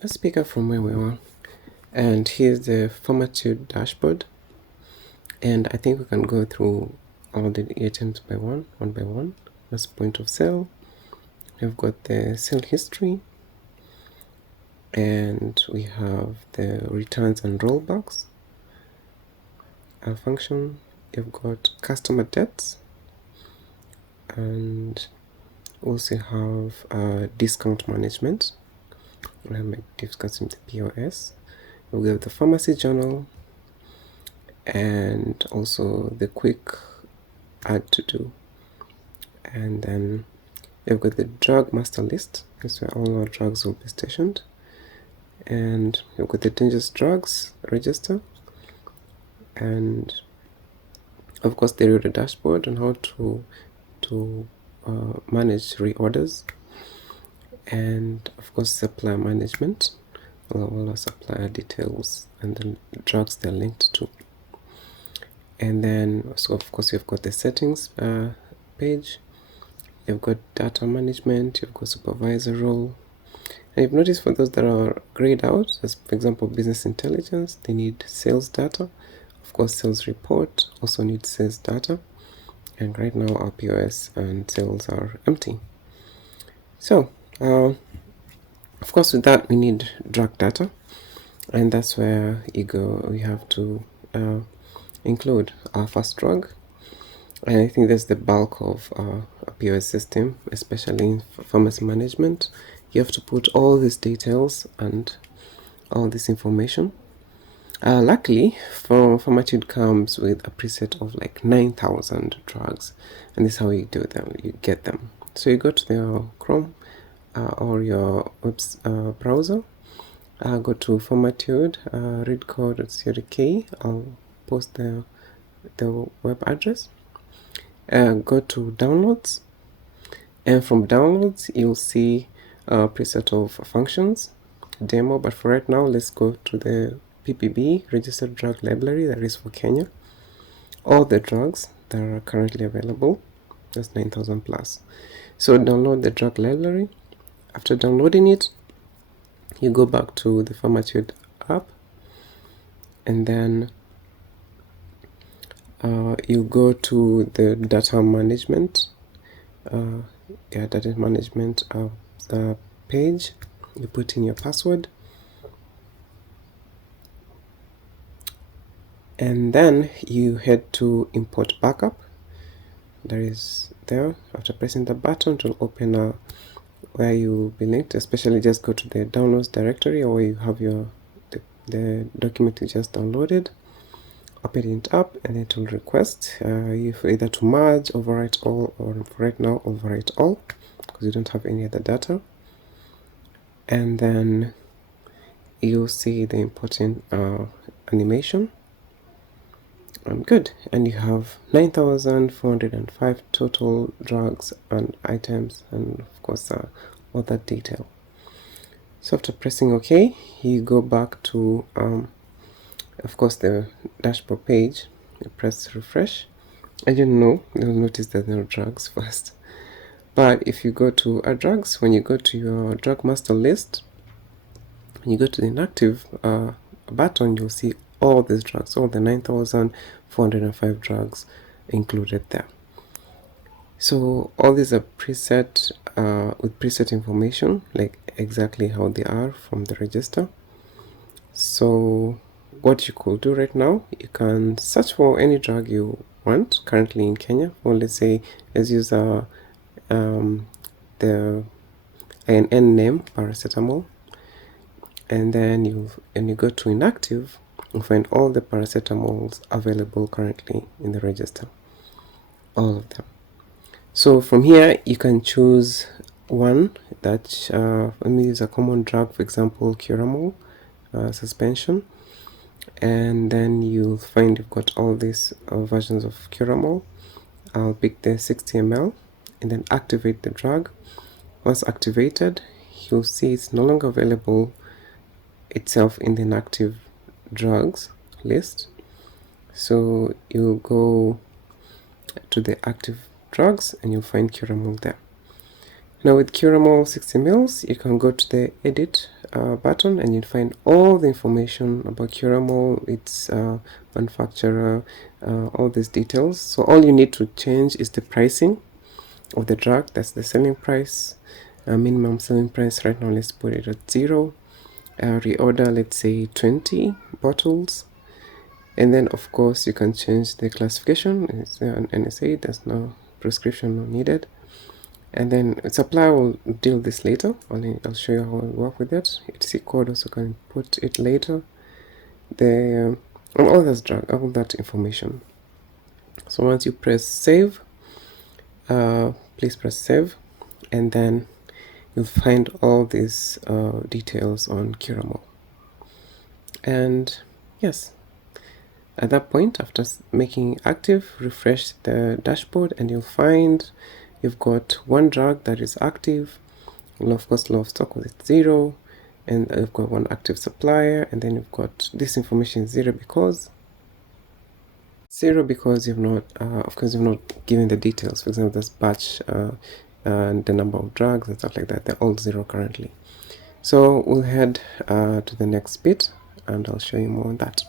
Let's pick up from where we were. And here's the Pharmatude dashboard. And I think we can go through all the items one by one. That's point of sale. We've got the sale history. And we have the returns and rollbacks. Our function. You've got customer debts. And also have discount management. We'll make discuss in the POS. We have the pharmacy journal and also the quick add to do. And then we've got the drug master list. That's where all our drugs will be stationed. And we've got the dangerous drugs register. And of course the reorder dashboard on how to manage reorders. And of course supplier management, all our supplier details and the drugs they're linked to. And then so of course you've got the settings page, you've got data management, you've got supervisor role. And you've noticed for those that are grayed out, as for example business intelligence, they need sales data. Of course sales report also needs sales data, and right now our POS and sales are empty. So of course with that we need drug data, and that's where we have to include our first drug. And I think that's the bulk of a POS system, especially in pharmacy management. You have to put all these details and all this information. Luckily, Pharmatude comes with a preset of like 9,000 drugs, and this is how you do them. You get them. So you go to the Chrome or your web browser. Go to Pharmatude, readco.co.k. I'll post the web address. Go to downloads, and from downloads you'll see a preset of functions demo, but for right now let's go to the PPB registered drug library that is for Kenya. All the drugs that are currently available, that's 9,000 plus. So download the drug library. After downloading it, you go back to the Pharmatude app, and then you go to the data management page. You put in your password, and then you head to import backup. There is there. After pressing the button, it will open where you will be linked. Especially just go to the downloads directory, or where you have the document you just downloaded. Open it up, and it will request you either to merge, overwrite all, or for right now overwrite all, because you don't have any other data. And then you'll see the important animation. Good. And you have 9,405 total drugs and items, and of course all that detail. So after pressing OK, you go back to of course the dashboard page. You press refresh, and you'll notice that there are drugs first. But if you go to our drugs, when you go to your drug master list, when you go to the inactive button, you'll see all these drugs, all the 9,405 drugs included there. So all these are preset with preset information, like exactly how they are from the register. So what you could do right now, you can search for any drug you want currently in Kenya. Or let's say, let's use the INN name, paracetamol, and then you go to inactive, you find all the paracetamols available currently in the register, all of them. So from here you can choose one that let me use a common drug, for example Curamol suspension, and then you'll find you've got all these versions of Curamol. I'll pick the 60 ml and then activate the drug. Once activated, you'll see it's no longer available itself in the inactive drugs list. So you'll go to the active drugs and you'll find Curamol there. Now with Curamol 60 ml, you can go to the edit button, and you'll find all the information about Curamol, its manufacturer, all these details. So all you need to change is the pricing of the drug. That's the selling price, minimum selling price. Right now, let's put it at 0. Reorder, let's say 20 bottles. And then of course you can change the classification. It's an NSA, there's no prescription needed. And then supplier will deal this later. I'll show you how I work with it. ETC code also can put it later. All that information. So once you press save, please press save, and then you'll find all these details on Curamol. And yes, at that point, after making active, refresh the dashboard, and you'll find you've got one drug that is active. Well, of course, low of stock was at 0, and you've got one active supplier, and then you've got this information is 0 because you've not, of course, you've not given the details. For example, this batch and the number of drugs and stuff like that. They're all 0 currently. So we'll head to the next bit, and I'll show you more on that.